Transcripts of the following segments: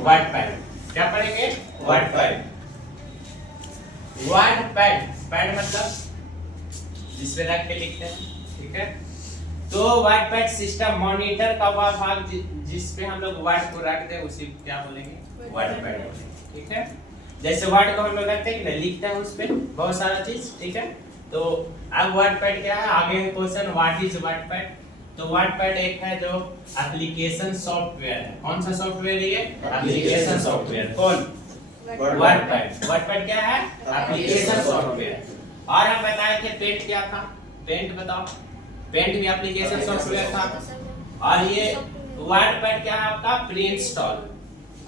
Word pad. क्या पढ़ेंगे? Word pad. Word pad, pad मतलब जिसपे रख के लिखते हैं, ठीक है। तो वर्ड पैड सिस्टम मॉनिटर का वह भाग जिसपे हम लोग वर्ड को रखते हैं उसी क्या बोलेंगे? वर्ड पैड बोलेंगे, ठीक है। जैसे वर्ड को हम लोग रखते हैं कि लिखते हैं उस पे बहुत सारा चीज, ठीक है। तो अब वर्ड पैड क्या है? आगे है question what is word pad. तो वर्ड पैड एक है जो एप्लीकेशन सॉफ्टवेयर है। कौन सा सॉफ्टवेयर है ये? Application software. कौन? Word pad. वर्ड पैड क्या है? Application software. और हम बताए थे पेंट क्या था? पेंट बताओ। पेंट भी एप्लीकेशन सॉफ्टवेयर था। और ये वर्ड पैड क्या है आपका? Pre install.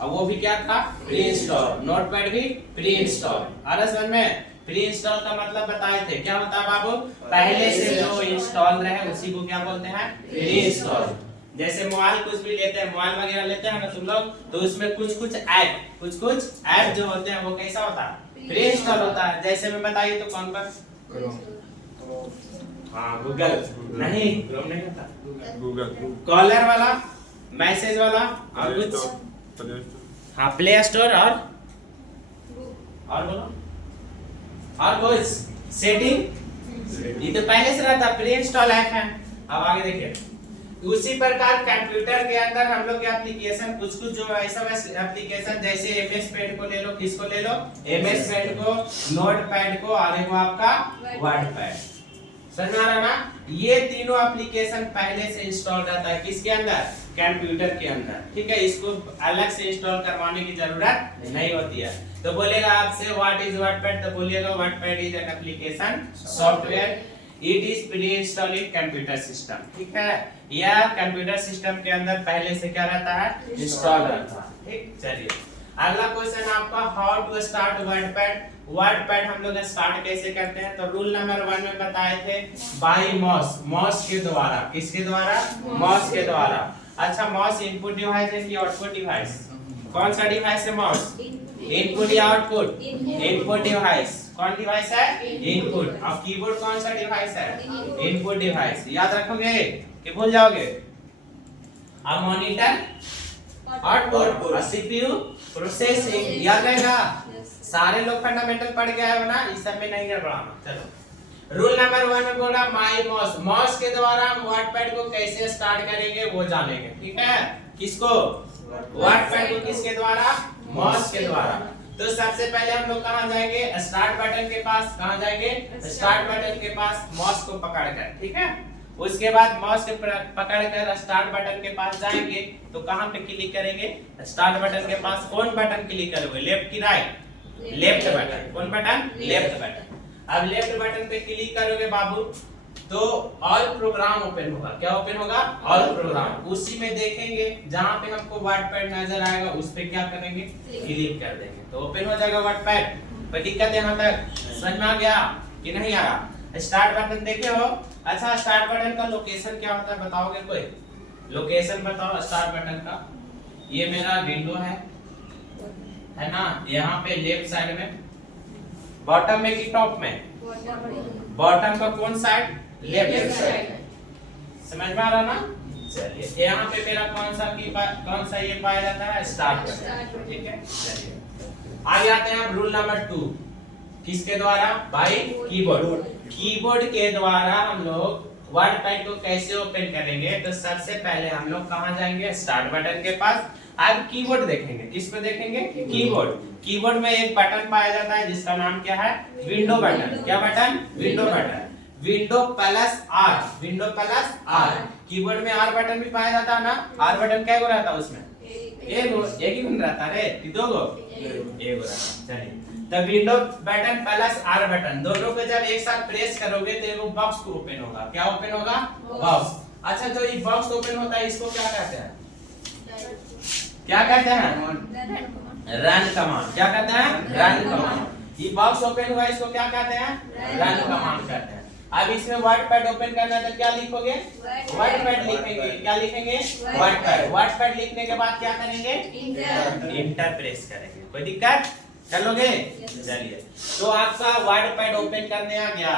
और वो भी क्या था? Pre install. नोटपैड भी प्री इंस्टॉल। आ समझ में? प्री इंस्टॉल का मतलब बताए थे, क्या होता है बाबू? पहले से जो इंस्टॉल रहे उसी को क्या बोलते हैं? Pre install. जैसे मोबाइल कुछ भी लेते हैं, मोबाइल वगैरह लेते हैं ना तुम लोग, तो उसमें कुछ ऐप जो होते हैं वो कैसा होता है? प्री इंस्टॉल होता है। जैसे मैं बताइए तो कौन सा? हाँ गूगल नहीं, क्रोम नहीं होता, गूगल। कॉलर वाला, मैसेज वाला और कुछ, हाँ प्ले स्टोर और बोलो और कुछ सेटिंग। ये तो पहले से रहता, प्री इंस्टॉल ऐप है। अब आगे देखिए, उसी प्रकार कंप्यूटर के अंदर हम लोग के एप्लीकेशन कुछ जो ऐसा एप्लीकेशन जैसे एमएस पेड को ले लो, किसको ले लो? एमएस पेड को, नोटपैड को और एक आपका वर्ड पैड। समझ में आ रहा ना? ये तीनों एप्लीकेशन पहले से इंस्टॉल रहता है किसके अंदर? कंप्यूटर के अंदर, ठीक है। इसको अलग से इंस्टॉल करवाने की जरूरत नहीं होती है। तो बोलेगा आपसे व्हाट इज वर्ड पैड, तो बोलिएगा word pad is an application software, it is pre installed in computer system, ठीक है। यह कंप्यूटर सिस्टम के अंदर पहले से क्या रहता है? इंस्टॉल रहता है, ठीक। चलिए अगला क्वेश्चन आपका, how to start word pad. Word pad हम लोग स्टार्ट कैसे करते हैं? तो रूल नंबर 1 में बताए थे, बाय माउस, माउस के द्वारा। किसके द्वारा? माउस के द्वारा। अच्छा, माउस इनपुट डिवाइस है कि आउटपुट डिवाइस? कौन सा डिवाइस है माउस? इनपुट या आउटपुट? Input device. कौन डिवाइस है? इनपुट। और कीबोर्ड कौन सा डिवाइस है? Input device. याद रखोगे कि भूल जाओगे? अब मॉनिटर आउटपुट और सीपीयू प्रोसेसिंग। याद रहेगा? सारे लोग फंडामेंटल पढ़ गए हो ना, इस सब में नहीं गड़बड़ाना। चलो रूल नंबर 1 में बोला माय माउस, माउस के द्वारा हम वर्ड पैड को कैसे स्टार्ट करेंगे वो जानेंगे, ठीक है। किसको? वर्ड पैड को किसके द्वारा? माउस के द्वारा। तो सबसे पहले हम लोग कहां जाएंगे? स्टार्ट बटन के पास। कहां जाएंगे? स्टार्ट बटन के पास, माउस को पकड़कर, ठीक है। उसके बाद माउस के पकड़कर स्टार्ट बटन के पास जाएंगे तो कहां पे क्लिक करेंगे? स्टार्ट बटन के पास। कौन बटन क्लिक करोगे? लेफ्ट की राइट? Left button. कौन बटन? Left button. अब लेफ्ट बटन पे क्लिक करोगे बाबू तो ऑल प्रोग्राम ओपन होगा। क्या ओपन होगा? All programme. उसी में देखेंगे जहां पे हमको वर्ड पैड नजर आएगा उस पे क्या करेंगे? क्लिक कर देंगे तो ओपन हो जाएगा वर्ड पैड। कोई दिक्कत यहां तक समझ में आ गया कि नहीं आया? स्टार्ट बटन देखे हो? अच्छा, स्टार्ट बटन का लोकेशन क्या होता है बताओगे कोई? लोकेशन बताओ स्टार्ट बटन का। ये मेरा विंडो है ना, यहाँ पे लेफ्ट साइड में, बॉटम में कि टॉप में? बॉटम का कौन साइड? Left side. समझ में आ रहा ना? चलिए यहाँ पे मेरा कौन सा ये पाया जाता है? स्टार्ट बटन, ठीक है। चलिए आगे आते हैं रूल नंबर 2। किसके द्वारा? Bye keyboard. कीबोर्ड के द्वारा हम लोग वर्ड पैड को कैसे ओपन करेंगे? तो सबसे पहले हम लोग कहां जाएंगे? स्टार्ट बटन के पास। अब कीबोर्ड देखेंगे। किस पे देखेंगे? कीबोर्ड। कीबोर्ड में एक बटन पाया जाता है जिसका नाम क्या है? Window button. क्या बटन? Window button. Window plus R. Window plus R. Keyboard में आर बटन भी पाया जाता है ना? आर बटन क्या रहता है उसमें? एक ही बटन रहता है रे, दो गो? एक रहता। चलिए तो window button plus are button दोनों को जब एक साथ प्रेस करोगे तो एक बॉक्स को ओपन होगा। क्या ओपन होगा? बॉक्स। अच्छा, जो ये बॉक्स ओपन होता है इसको क्या कहते हैं? क्या कहते हैं? Run command. क्या कहते हैं? Run command. ये बॉक्स ओपन हुआ इसको क्या कहते हैं? रन कमांड कहते हैं। अब इसमें वर्ड पैड ओपन करना है तो क्या लिखोगे? वर्ड पैड लिखेंगे। क्या लिखेंगे? Word pad. वर्ड पैड लिखने के बाद क्या करेंगे? इंटर प्रेस करेंगे। कोई दिक्कत? चलोगे? चलिए तो आपका वर्ड पैड ओपन करने आ गया।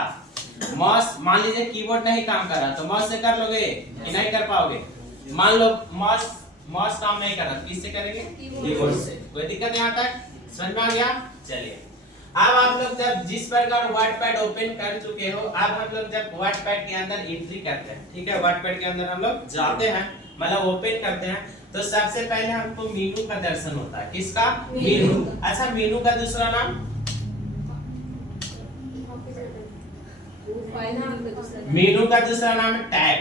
माउस, मान लीजिए कीबोर्ड नहीं काम कर रहा तो माउस से कर लोगे कि नहीं कर पाओगे? मान लो माउस काम नहीं कर रहा, किससे करेंगे? कीबोर्ड से। कोई दिक्कत यहाँ तक समझ में आ गया? चलिए अब आप लोग जब जिस प्रकार वर्डपैड ओपन कर चुके हो, अब हम लोग जब वर्डपैड के अंदर एंट्री करते हैं, ठीक है, वर्डपैड के अंदर हम लोग जाते हैं, मतलब ओपन करते हैं, तो सबसे पहले हमको मेनू का दर्शन होता है। किसका? मेनू। अच्छा, मेनू का दूसरा नाम? मेनू का दूसरा नाम है टैब।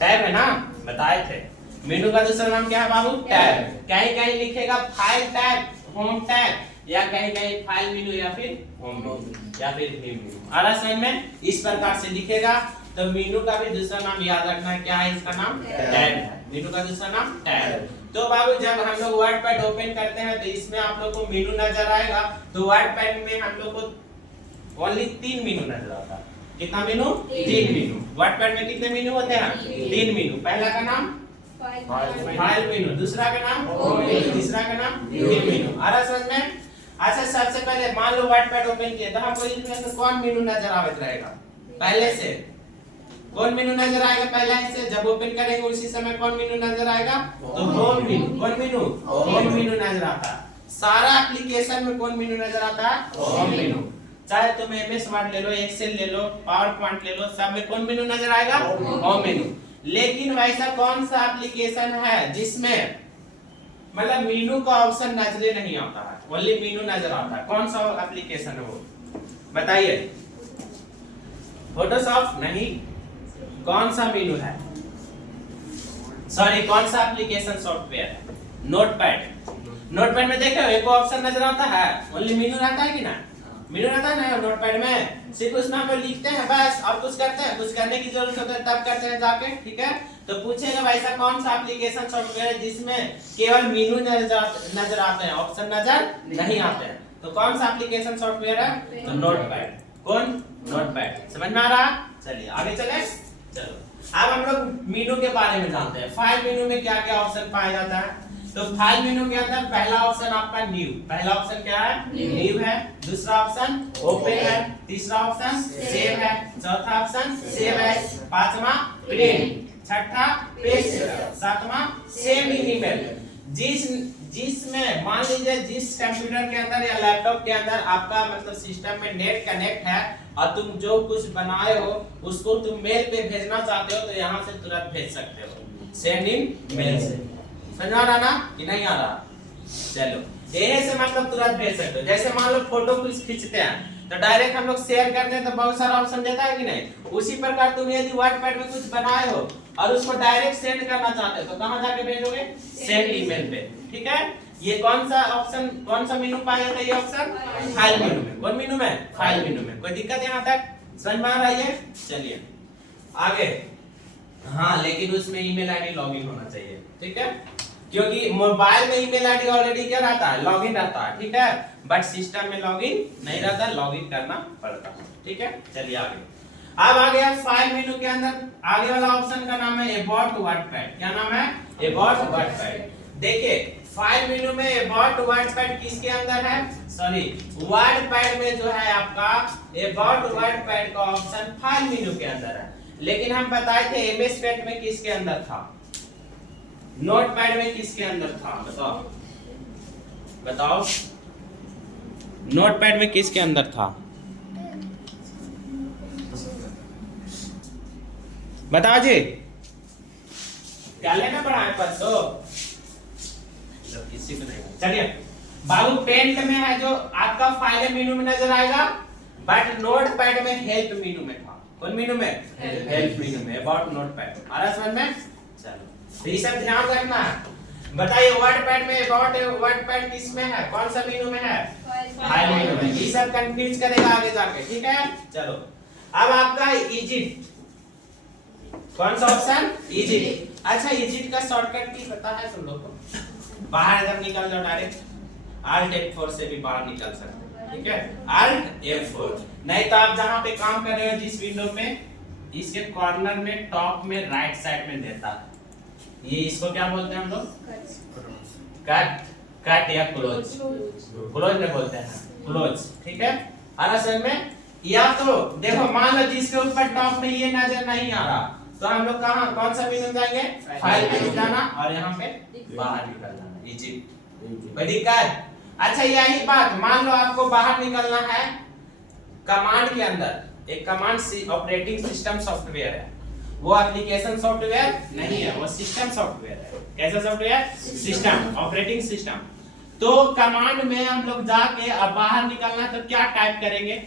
टैब है ना, बताए थे। मेनू का दूसरा नाम क्या है बाबू? टैब। कहीं कहीं लिखेगा फाइल टैब, होम टैब, या कहीं कहीं फाइल मेनू, या फिर होम मेनू, या फिर मेनू। आ रहा समझ में? इस प्रकार से लिखेगा। तो मेनू का भी दूसरा नाम याद रखना है, क्या है इसका नाम? टैब है। मेनू का दूसरा नाम टैब। तो बाबू जब हम लोग वर्डपैड ओपन करते हैं तो इसमें आप लोग को मेनू नजर आएगा। तो वर्डपैड में हम लोग को ओनली 3 मेनू नजर आता है। कितना मेनू? 3 मेनू। वर्डपैड में कितने मेनू होते हैं? 3 मेनू। पहला का नाम फाइल मेनू, दूसरा का नाम होम मेनू, तीसरा का नाम व्यू मेनू। आ रहा समझ में? अच्छा, सबसे पहले मान लो वर्डपैड ओपन किया तो हमको इसमें से कौन मेनू नजर आवत रहेगा? पहले से कौन मेनू नजर आएगा? पहले से जब ओपन करेंगे उसी समय कौन मेनू नजर आएगा? तो होम मेनू। कौन मेनू? होम मेनू नजर आता है। सारा एप्लीकेशन में कौन मेनू नजर आता है? होम मेनू। चाहे तुम एमएस वर्ड ले लो, एक्सेल ले लो, पावर पॉइंट ले लो, सब में कौन मेनू नजर आएगा? होम मेनू। लेकिन वैसा कौन सा एप्लीकेशन है जिसमें मतलब मेनू का ऑप्शन नजर नहीं आता है, ओनली मेनू नजर आता है? कौन सा एप्लीकेशन है वो? बताइए। फोटोशॉप नहीं। कौन सा मेनू है? सॉरी, कौन सा एप्लीकेशन सॉफ्टवेयर है? नोटपैड। नोटपैड में देखो एक ऑप्शन नजर आता है, ओनली मेनू रहता है कि ना? मेनू रहता है ना नोटपैड में, सिर्फ उसमें हम लिखते हैं बस, और कुछ करते हैं, कुछ करने की जरूरत होता है तब करते हैं जाके, ठीक है? तो पूछेगा वैसा कौन सा एप्लीकेशन सॉफ्टवेयर है जिसमें केवल मेनू नजर आते हैं, ऑप्शन नजर नहीं आते हैं? तो कौन सा एप्लीकेशन सॉफ्टवेयर है? तो नोटपैड। कौन? नोटपैड। समझ में आ रहा? चलिए आगे चले। चलो अब हम लोग मेनू के बारे में जानते हैं। फाइल मेनू में क्या क्या ऑप्शन पाया जाता है? तो फाइल मेनू के अंदर पहला ऑप्शन आपका न्यू। पहला ऑप्शन क्या है? न्यू है। दूसरा ऑप्शन ओपन है। तीसरा ऑप्शन सेव है। चौथा ऑप्शन सेव है। पांचवा प्रिंट। छठा पेस्ट। सातवां सेव इन ईमेल। जिसमें मान लीजिए जिस कंप्यूटर के अंदर या लैपटॉप के अंदर आपका मतलब सिस्टम में नेट कनेक्ट है और तुम जो कुछ बनाए हो उसको तुम मेल पे भेजना चाहते हो तो यहाँ से तुरंत भेज सकते हो, सेंड इन मेल से। समझ आ रहा ना कि नहीं आ रहा? चलो यही से मतलब तुरंत भेज सकते हो। जैसे मान लो फोटो कुछ खींचते हैं तो डायरेक्ट हम लोग शेयर करते हैं तो बहुत सारा ऑप्शन देता है कि नहीं? उसी प्रकार तुम यदि वर्डपैड में कुछ बनाए हो और उसको डायरेक्ट सेंड करना चाहते हो तो कहां जाके भेजोगे? सेंड ईमेल पे, ठीक है? ये कौन सा ऑप्शन, कौन सा मेनू पाया जाता है? ये ऑप्शन फाइल मेनू में। कौन मेनू में? फाइल मेनू में। कोई दिक्कत यहां तक समझ में आ रहा है? चलिए आगे। हाँ, लेकिन उसमें ईमेल आईडी लॉगिन होना चाहिए, ठीक है? क्योंकि मोबाइल में ईमेल आईडी ऑलरेडी क्या रहता है? लॉगिन रहता है, ठीक है? बट सिस्टम में लॉगिन नहीं रहता, लॉगिन करना पड़ता है, ठीक है? चलिए आगे। अब आ गया फाइल मेनू के अंदर आगे वाला ऑप्शन का नाम है अबाउट वर्डपैड। क्या नाम है? About WordPad. देखिए फाइल मेनू में अबाउट वर्डपैड किसके अंदर है? सॉरी, वर्डपैड में जो है आपका अबाउट वर्डपैड का ऑप्शन फाइल मेनू के अंदर है। लेकिन हम बताए थे एमएस पैड में किसके अंदर था? नोटपैड में किसके अंदर था? बताओ बताओ, नोटपैड में किसके अंदर था? बताओ जी, क्या लेना पड़ा है परसों? किसी को नहीं। चलिए बाबू, पेंट में है जो आपका फाइल मेनू में नजर आएगा, बट नोटपैड में हेल्प मेनू में था। कौन मेनू में? हेल्प मेनू में, अबाउट नोटपैड। आ रहा समझ में? चलो तो ये सब ध्यान रखना है। बताइए वर्डपैड में अबाउट वर्डपैड किस में है? कौन सा मेनू में है? फाइल मेनू में। ये सब कंफ्यूज करेगा आगे जाके, ठीक है? चलो अब आपका इजिट। कौन सा ऑप्शन? इजिट। अच्छा, इजिट का शॉर्टकट की पता है तुम लोग को? बाहर जब निकल जाओ डायरेक्ट Alt F4 से भी बाहर निकल सकते हैं, ठीक है? Alt F4। नहीं तो आप जहां पे काम कर रहे हो जिस विंडो में, इसके कॉर्नर में टॉप में राइट साइड में देता है, ये इसको क्या बोलते हैं हम लोग? कट। कट या क्लोज। क्लोज में बोलते हैं, क्लोज, ठीक है? आ रहा समझ में? या तो देखो मान लो जिसके ऊपर टॉप में ये नजर नहीं आ रहा तो हम लोग कहाँ कौन सा मेनू जाएंगे, फाइल मेनू जाना और यहाँ पे बाहर निकल जाना, इजिप्ट। कोई दिक्कत? अच्छा यही बात मान लो आपको बाहर निकलना है कमांड के अंदर, एक कमांड ऑपरेटिंग सिस्टम सॉफ्टवेयर है, वो एप्लीकेशन सॉफ्टवेयर नहीं है, वो सिस्टम सॉफ्टवेयर है। कैसा सॉफ्टवेयर? System, operating system. तो कमांड में हम लोग जाके अब बाहर निकलना तो क्या टाइप करेंगे,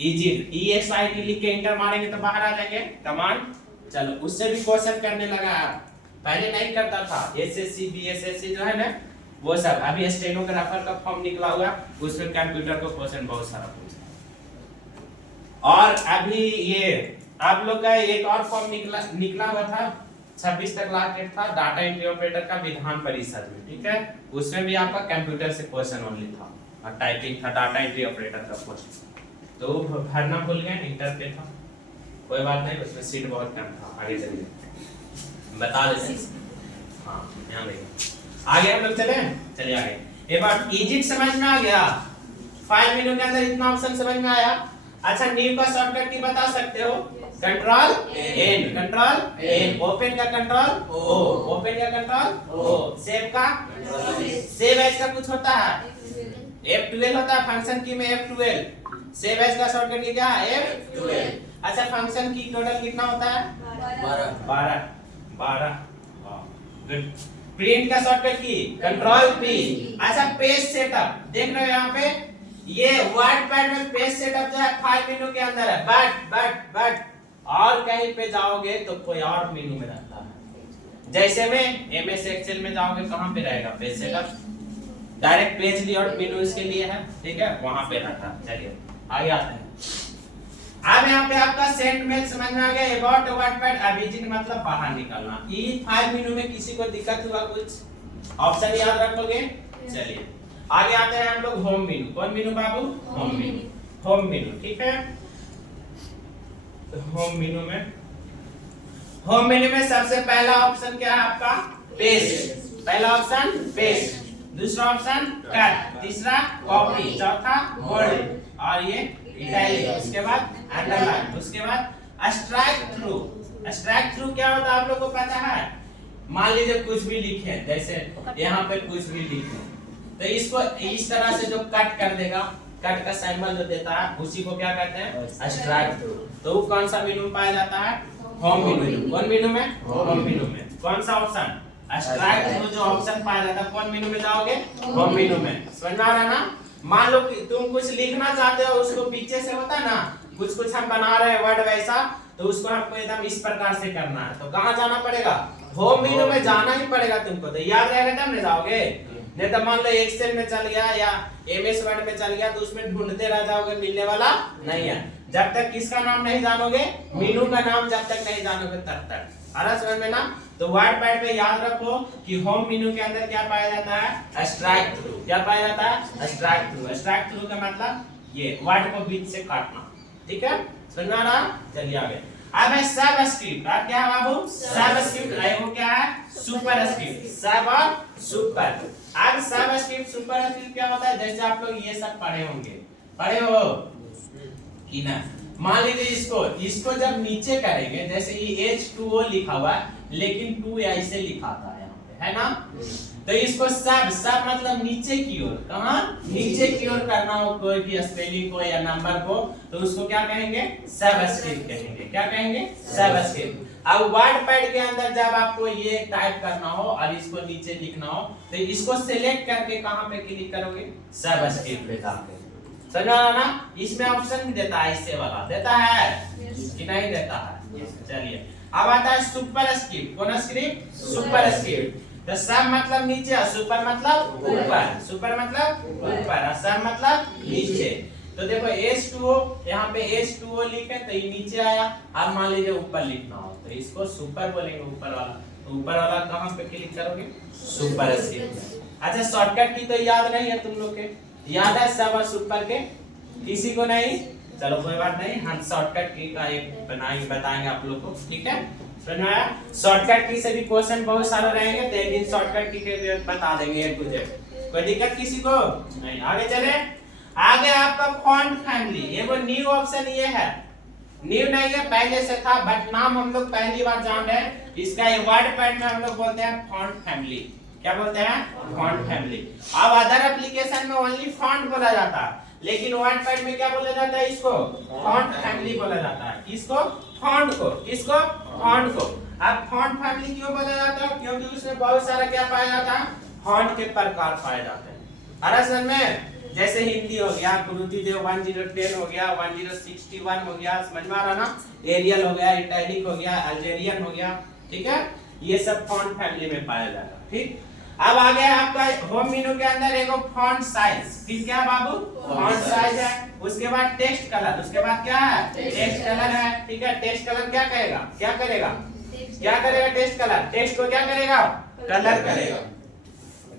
इजिप्ट, EXIT लिख के इंटर मारेंगे तो बाहर आ जाएंगे कमांड। चलो उससे भी क्वेश्चन करने लगा, पहले नहीं करता था, SSC BSSC जो है ना वो सब, अभी स्टेनोग्राफर का फॉर्म निकला हुआ, उसमें कंप्यूटर को क्वेश्चन बहुत सारा पूछा। और अभी ये आप लोग का एक और फॉर्म निकला हुआ था 26 तक लास्ट डेट था, डाटा एंट्री ऑपरेटर का विधान परिषद में, ठीक है, उसमें भी आपका कंप्यूटर से क्वेश्चन ओनली था और टाइपिंग था, डाटा एंट्री ऑपरेटर का क्वेश्चन तो भरना भूल गए, इंटर पे था, कोई बात नहीं, उसमें सीट बहुत कम था। आगे चलिए बता देते हैं, हाँ यहाँ देखिए आगे हम लोग चलिए आगे। ये बात इजिप्ट समझ में आ गया, फाइल मेनू के अंदर इतना ऑप्शन समझ में आया। अच्छा न्यू का शॉर्टकट की बता सकते हो, control N, control N, open का कंट्रोल ओ, ओपन का कंट्रोल ओ, सेव का सेव एज का कुछ होता है F12 होता है, फंक्शन की में F12, सेव एज का शॉर्टकट क्या है F12। अच्छा फंक्शन की टोटल कितना होता है 12। गुड। प्रिंट का शॉर्टकट की कंट्रोल P। अच्छा पेज सेटअप देख रहे हो यहाँ पे, ये वर्ड पैड में पेज सेटअप जो है फाइल मेनू के अंदर है, बट और कहीं पे जाओगे तो कोई और मेनू में रहता है। जैसे में MS एक्सेल में जाओगे कहाँ पे रहेगा page setup, direct page layout मेनू इसके लिए है, ठीक है, वहां पे रहता है। चलिए आगे आते हैं। अब यहाँ पे आपका सेंड मेल समझ में आ गया, अबाउट वर्डपैड एविजिट मतलब बाहर निकलना। ये फाइल मेनू में किसी को दिक्कत हुआ कुछ ऑप्शन याद रखोगे। चलिए आगे आते हैं हम लोग होम मेनू। कौन मेनू बाबू? होम मेनू, होम मेनू, ठीक है। तो होम मेनू में सबसे पहला ऑप्शन क्या है आपका पेस्ट, पहला ऑप्शन पेस्ट, दूसरा ऑप्शन कट, तीसरा कॉपी, चौथा बोल्ड और ये इटैलिक, उसके बाद अंडरलाइन, उसके बाद स्ट्राइक थ्रू। स्ट्राइक थ्रू क्या होता है आप लोग को पता है? मान लीजिए कुछ भी लिखे, जैसे यहाँ पे कुछ भी लिखे तो इसको इस तरह से जो कट कर देगा, कट का सिंबल जो देता है उसी को क्या कहते हैं? Strike through. तो वो कौन सा मेनू पाया जाता है? होम मेनू। कौन मेनू में? होम मेनू में। कौन सा ऑप्शन? स्ट्राइक थ्रू जो ऑप्शन पाया जाता है कौन मेनू में जाओगे? होम मेनू में। समझ में आ रहा है ना? मान लो कि तुम कुछ लिखना चाहते हो, उसको पीछे से होता है ना, कुछ हम बना रहे हैं वर्ड वैसा, तो उसको हमको एकदम इस प्रकार से करना है, तो कहाँ जाना पड़ेगा? होम मेनू में जाना ही पड़ेगा तुमको, तो याद रहेगा तब नहीं जाओगे। नहीं तो मान लो एक्सेल में चल गया या MS वर्ड में चल गया तो उसमें ढूंढते रह जाओगे, मिलने वाला नहीं है। जब तक किसका नाम नहीं जानोगे, मेनू का नाम जब तक नहीं जानोगे तब तक। आ रहा समझ में ना? तो वर्ड पैड पे याद रखो कि होम मेनू के अंदर क्या पाया जाता है? Strike through. क्या पाया जाता है? Strike through. स्ट्राइक थ्रू का मतलब ये वर्ड को बीच से काटना, ठीक है, समझना ना? चलिए आगे। अब है सब स्क्रिप्ट। अब क्या है बाबू? सब स्क्रिप्ट। वो क्या है? Super script. सब और सुपर। अब सब स्क्रिप्ट सुपर स्क्रिप्ट क्या होता है? जैसे आप लोग ये सब पढ़े होंगे, पढ़े हो कि ना? मान लीजिए इसको जब नीचे करेंगे, जैसे ये H2O लिखा हुआ है लेकिन 2 ऐसे लिखा था यहाँ पे, है ना? तो इसको सब मतलब नीचे की ओर, कहाँ? नीचे की ओर करना हो कोई भी स्पेलिंग को या नंबर को, तो उसको क्या कहेंगे? सब स्क्रिप्ट कहेंगे। क्या कहेंगे? सब स्क्रिप्ट। अब वर्ड पैड के अंदर जब आपको ये टाइप करना हो और इसको नीचे लिखना हो तो इसको सिलेक्ट करके कहाँ पे क्लिक करोगे? सब स्क्रिप्ट पे जाके। समझा ना? इसमें ऑप्शन भी देता है, इससे वाला देता है कि नहीं देता है? चलिए अब आता है सुपर स्क्रिप्ट। कौन स्क्रिप्ट? Super script. तो सब मतलब नीचे, सुपर मतलब ऊपर, सुपर मतलब ऊपर, सब मतलब नीचे। तो देखो H2O, यहाँ पे H2O लिखे तो ये नीचे आया। अब मान लीजिए ऊपर लिखना हो तो इसको सुपर बोलेंगे, ऊपर वाला। तो ऊपर वाला कहाँ पे क्लिक करोगे? Super script. अच्छा शॉर्टकट की तो याद नहीं है तुम लोग के? याद है सब और सुपर के? किसी को नहीं? चलो कोई बात नहीं, हम शॉर्टकट की का एक बताएंगे आप लोग को, ठीक है? समझ में आया? शॉर्टकट की से भी क्वेश्चन बहुत सारे रहेंगे, तो एक दिन शॉर्टकट की के बता देंगे एक तुझे। कोई दिक्कत किसी को नहीं? आगे चले। आगे आपका फॉन्ट फैमिली, ये वो न्यू ऑप्शन ये है, न्यू नहीं है, पहले से था, बट नाम हम लोग पहली बार जान रहे हैं। इसका ये वर्ड पैड में हम लोग बोलते हैं फॉन्ट फैमिली। क्या बोलते हैं? Font family. अब अदर एप्लीकेशन में ओनली फॉन्ट बोला जाता है, लेकिन वर्ड पैड में क्या बोला जाता है? इसको फॉन्ट फैमिली बोला जाता है। किसको? फॉन्ट को। किसको? फॉन्ट को। अब फॉन्ट फैमिली क्यों बोला जाता है? क्योंकि उसमें बहुत सारा क्या पाया जाता है? फॉन्ट के प्रकार पाए जाते हैं। असल में जैसे हिंदी हो गया, गुरुदेव 1010 हो गया, 1061 हो गया, समझ में आ रहा ना? एरियल हो गया, इटैलिक हो गया, अल्जेरियन हो गया, ठीक है? ये सब फॉन्ट फैमिली में पाया जाता है। ठीक, अब आ गया आपका होम मेनू के अंदर एक फॉन्ट साइज। फिर क्या बाबू? फॉन्ट साइज है। उसके बाद टेक्स्ट कलर। उसके बाद क्या है? टेक्स्ट कलर है। ठीक है, टेक्स्ट कलर क्या करेगा? क्या करेगा? क्या करेगा? टेक्स्ट कलर टेक्स्ट को क्या करेगा? कलर करेगा।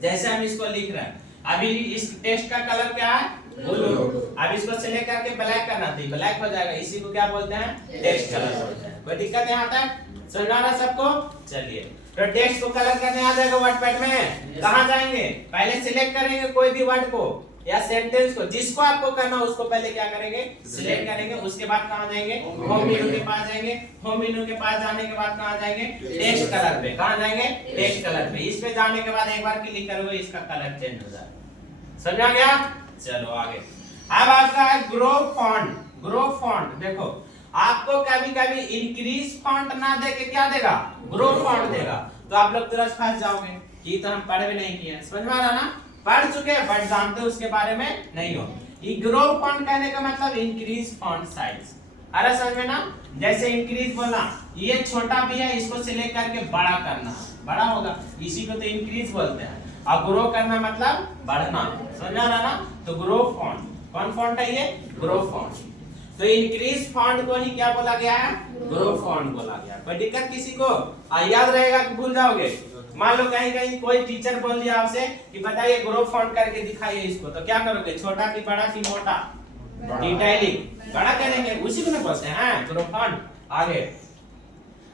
जैसे हम इसको लिख रहे हैं, अभी इस टेक्स्ट का कलर क्या है? ब्लू। अब इसको सिलेक्ट करके ब्लैक करना थी, ब्लैक हो जाएगा। इसी को क्या बोलते हैं? टेक्स्ट कलर बोलते हैं। कोई दिक्कत यहाँ तक समझ आ रहा है सबको? चलिए, तो टेक्स्ट को कलर करने आ जाएगा वर्ड पैड में। कहाँ जाएंगे? पहले सिलेक्ट करेंगे कोई भी वर्ड को या सेंटेंस को, जिसको आपको करना उसको पहले क्या करेंगे? सिलेक्ट करेंगे। उसके बाद कहाँ जाएंगे? होम मेनू के पास जाएंगे। होम मेनू के पास जाने के बाद कहाँ जाएंगे? टेक्स्ट कलर पे। कहाँ जाएंगे? टेक्स्ट कलर पे। इस पे जाने के बाद एक बार क्लिक करोगे, इसका कलर चेंज हो जाएगा। समझ आ गया? चलो आगे। अब आपका है ग्रो फॉन्ट। ग्रो फॉन्ट देखो, आपको कभी कभी इंक्रीज फॉन्ट ना दे के क्या देगा? ग्रो फॉन्ट देगा। तो आप लोग तुरंत फंस जाओगे, ये तो हम पढ़ भी नहीं किए। समझ में आ रहा ना? पढ़ चुके हैं बट जानते उसके बारे में नहीं हो। ये ग्रो फॉन्ट कहने का मतलब इंक्रीज फॉन्ट साइज। अरे समझ में ना? जैसे इंक्रीज बोलना, ये छोटा भी है, इसको सिलेक्ट करके बड़ा करना, बड़ा होगा, इसी को तो इंक्रीज बोलते हैं। और ग्रो करना मतलब बढ़ना। समझ में आ रहा ना? तो ग्रो फॉन्ट। कौन फॉन्ट है ये? Grow font. तो इंक्रीज फॉन्ट को ही क्या बोला गया है? ग्रो फॉन्ट बोला गया। कोई दिक्कत किसी को? याद रहेगा कि भूल जाओगे? मान लो कहीं कहीं कोई टीचर बोल दिया आपसे कि बताइए ग्रो फॉन्ट करके दिखाइए इसको, तो क्या करोगे? छोटा की बड़ा की मोटा? इटैलिक। बड़ा करेंगे, उसी को ना बोलते हैं ग्रो फॉन्ट। आगे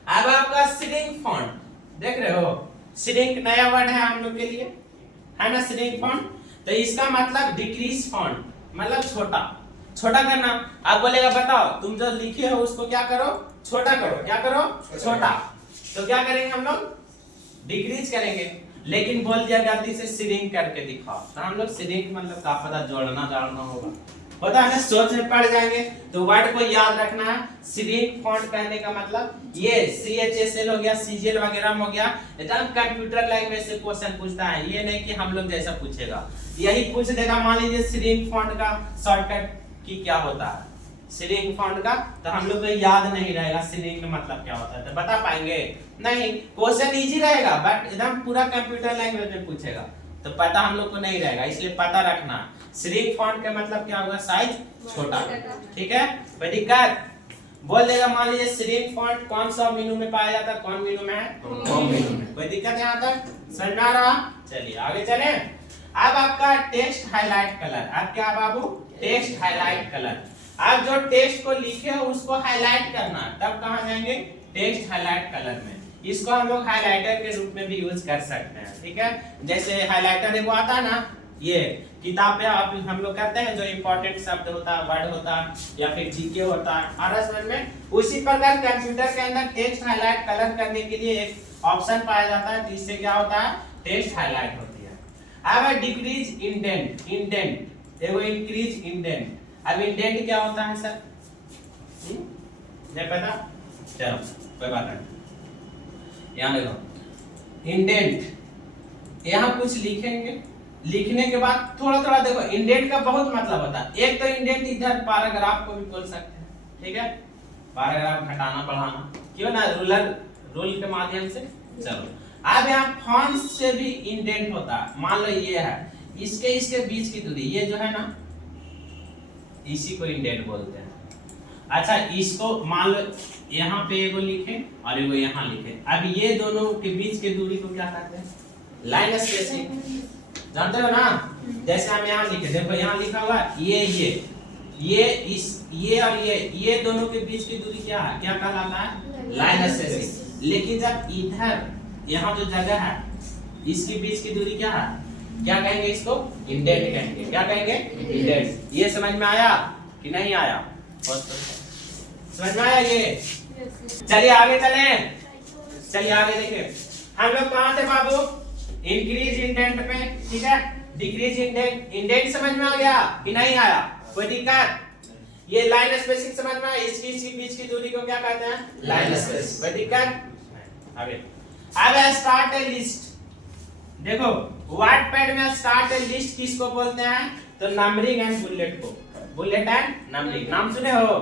अब आपका श्रिंक फॉन्ट देख रहे हो? श्रिंक नया वर्ड है हम लोग के लिए, है ना? Shrink font. तो इसका मतलब डिक्रीज फॉन्ट, मतलब छोटा। छोटा करना। आप बोलेगा बताओ तुम जो लिखे हो उसको क्या करो? छोटा करो। क्या करो? छोटा। तो क्या करेंगे हम लोग? डिक्रीज करेंगे। लेकिन बोल दिया गलती से श्रिंक करके दिखाओ, तो हम लोग श्रिंक मतलब का पता जोड़ना जानना होगा, होता है ना? सोच में पड़ जाएंगे। तो वर्ड को याद रखना है। श्रिंक फॉन्ट कहने का मतलब ये CHSL हो गया, CGL वगैरह हो गया, एकदम कंप्यूटर लैंग्वेज से क्वेश्चन पूछता है। ये नहीं कि हम लोग जैसा पूछेगा, यही पूछ देगा। मान लीजिए श्रिंक फॉन्ट का शॉर्टकट की क्या होता है? श्रिंक फॉन्ट का, तो हम लोग को याद नहीं रहेगा श्रिंक मतलब क्या होता है, तो बता पाएंगे नहीं। क्वेश्चन इजी रहेगा बट एकदम पूरा कंप्यूटर लैंग्वेज में पूछेगा, तो पता हम लोग को नहीं रहेगा, इसलिए पता रखना। श्रिंक फॉन्ट का मतलब क्या होगा? साइज छोटा। ठीक है, कोई दिक्कत? बोल देगा मान लीजिए श्रिंक फॉन्ट कौन सा मेनू में पाया जाता है? कौन मेनू में है? होम मेनू में। कोई दिक्कत यहाँ तक समझ में आ रहा? चलिए आगे चलें। अब आपका टेक्स्ट हाईलाइट कलर। अब क्या बाबू? Text highlight colour. आप जो टेक्स्ट को लिखे हो उसको हाईलाइट करना, तब कहाँ जाएंगे? टेक्स्ट हाईलाइट कलर में। इसको हम लोग हाइलाइटर के रूप में भी यूज कर सकते हैं। ठीक है, जैसे हाइलाइटर एक आता है ना, ये किताब पे आप हम लोग करते हैं, जो इंपॉर्टेंट शब्द होता है, वर्ड होता है, या फिर जीके होता है, आरएस में। उसी प्रकार कंप्यूटर के अंदर टेक्स्ट हाईलाइट कलर करने के लिए एक ऑप्शन पाया जाता है, जिससे क्या होता है? टेक्स्ट हाईलाइट होती है। अब डिक्रीज इंडेंट। इंडेंट एगो इंक्रीज इंडेंट। अब इंडेंट क्या होता है सर? नहीं पता? चलो कोई बात नहीं। यहाँ देखो इंडेंट, यहाँ कुछ लिखेंगे, लिखने के बाद थोड़ा थोड़ा देखो, इंडेंट का बहुत मतलब होता है। एक तो इंडेंट इधर पैराग्राफ को भी बोल सकते हैं। ठीक है, पैराग्राफ घटाना बढ़ाना, क्यों ना? रूल के माध्यम से। चलो अब यहाँ फॉन्ट से भी इंडेंट होता है। मान लो ये है, इसके बीच की दूरी, ये जो है ना, इसी को इंडेंट बोलते हैं। अच्छा, इसको मान लो यहाँ पे एगो लिखे और एगो यहाँ लिखे। अब ये दोनों के बीच की दूरी को क्या कहते हैं? Line spacing. जानते हो ना? जैसे हम यहाँ लिखे, देखो यहाँ लिखा हुआ ये और ये दोनों के बीच की दूरी क्या है? क्या कहलाता है? Line spacing. लेकिन जब इधर यहाँ जो जगह है, इसके बीच की दूरी क्या है? क्या कहेंगे इसको? इंडेंट कहेंगे। क्या कहेंगे? इंडेंट। ये समझ में आया कि नहीं आया? समझ में आया ये? चलिए आगे चले, चलिए आगे देखिए हम लोग कहाँ थे बाबू? इंक्रीज इंडेंट पे, ठीक है। डिक्रीज इंडेंट, इंडेंट समझ में आ गया कि नहीं आया? कोई दिक्कत? ये लाइन स्पेसिंग समझ में आया? इसकी बीच की दूरी को क्या कहते हैं? Line space. कोई दिक्कत? आगे अब स्टार्ट ए लिस्ट। देखो वाटपैड में स्टार्ट ए लिस्ट किसको बोलते हैं? तो नंबरिंग एंड बुलेट को। बुलेट एंड नंबरिंग नाम सुने हो?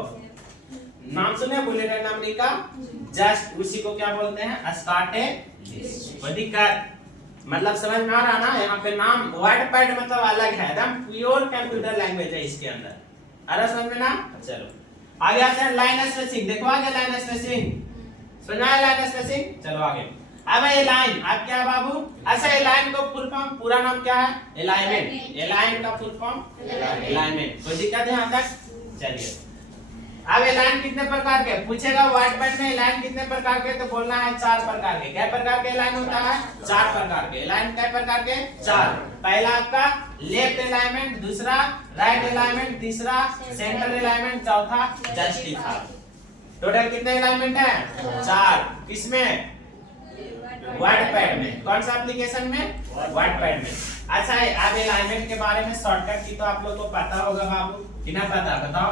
नाम सुने बुलेट एंड नंबरिंग का? जस्ट उसी को क्या बोलते हैं? स्टार्ट ए लिस्ट। कोई दिक्कत? मतलब समझ में आ रहा ना? यहाँ पे नाम वाटपैड मतलब अलग है, एकदम प्योर कंप्यूटर लैंग्वेज है इसके अंदर। आ रहा समझ में ना? चलो आगे आते हैं लाइन स्पेसिंग। देखो आगे लाइन स्पेसिंग सुना है? Line spacing. चलो आगे अब ये लाइन, अब क्या बाबू? अच्छा ये लाइन को फुल फॉर्म पूरा नाम क्या है? अलाइनमेंट। अलाइन का फुल फॉर्म अलाइनमेंट। कोई दिक्कत है यहाँ तक? चलिए अब अलाइन कितने प्रकार के पूछेगा वाटपैड में? अलाइन कितने प्रकार के? तो बोलना है 4 प्रकार के। क्या प्रकार के अलाइन होता है? 4 प्रकार के। अलाइन क्या प्रकार के? 4। पहला आपका लेफ्ट अलाइनमेंट, दूसरा राइट अलाइनमेंट, तीसरा सेंटर अलाइनमेंट, चौथा जस्टिफाई। टोटल कितने अलाइनमेंट है? 4। किसमें? वाटपैड में। कौन सा एप्लीकेशन में? वाटपैड में। अच्छा अब अलाइनमेंट के बारे में शॉर्टकट की तो आप लोग को पता होगा बाबू कि ना पता? बताओ।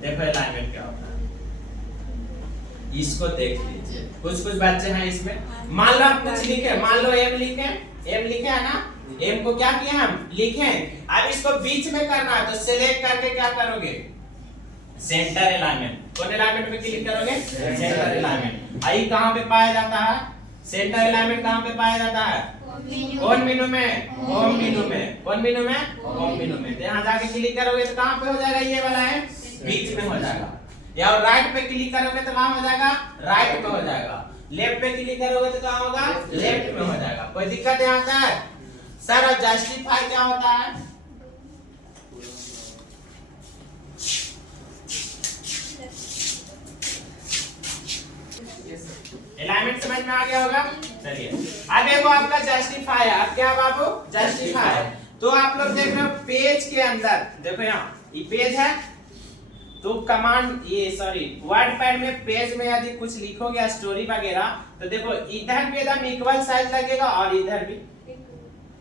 देखो अलाइनमेंट क्या होता है, इसको देख लीजिए। कुछ बच्चे हैं इसमें, मान लो आप कुछ लिखे, मान लो एम लिखे, एम लिखे है ना? एम को क्या किया हम? लिखे। अब इसको बीच में करना है तो सिलेक्ट करके क्या करोगे? Centre alignment. कौन अलाइनमेंट पे क्लिक करोगे? Centre alignment. आई कहां पे पाया जाता है? सेंटर अलाइनमेंट कहां पे पाया जाता है? कौन मेनू में? होम मेनू में। कौन मेनू में? होम मेनू में। यहां जाके क्लिक करोगे तो कहां पे हो जाएगा? ये वाला है बीच में हो जाएगा। या राइट पे क्लिक करोगे तो कहां हो जाएगा? राइट पे हो जाएगा। लेफ्ट पे क्लिक करोगे तो कहां होगा? लेफ्ट में हो जाएगा। कोई दिक्कत यहां तक? सर और जस्टिफाई क्या होता है? अलाइनमेंट समझ में आ गया होगा? चलिए अब देखो आपका जस्टिफाई। अब क्या बाबू? जस्टिफाई। तो आप लोग देख रहे हो पेज के अंदर, देखो यहाँ ये पेज है तो कमांड ये सॉरी वर्डपैड में पेज में यदि कुछ लिखोगे स्टोरी वगैरह तो देखो इधर भी एकदम इक्वल साइज लगेगा और इधर भी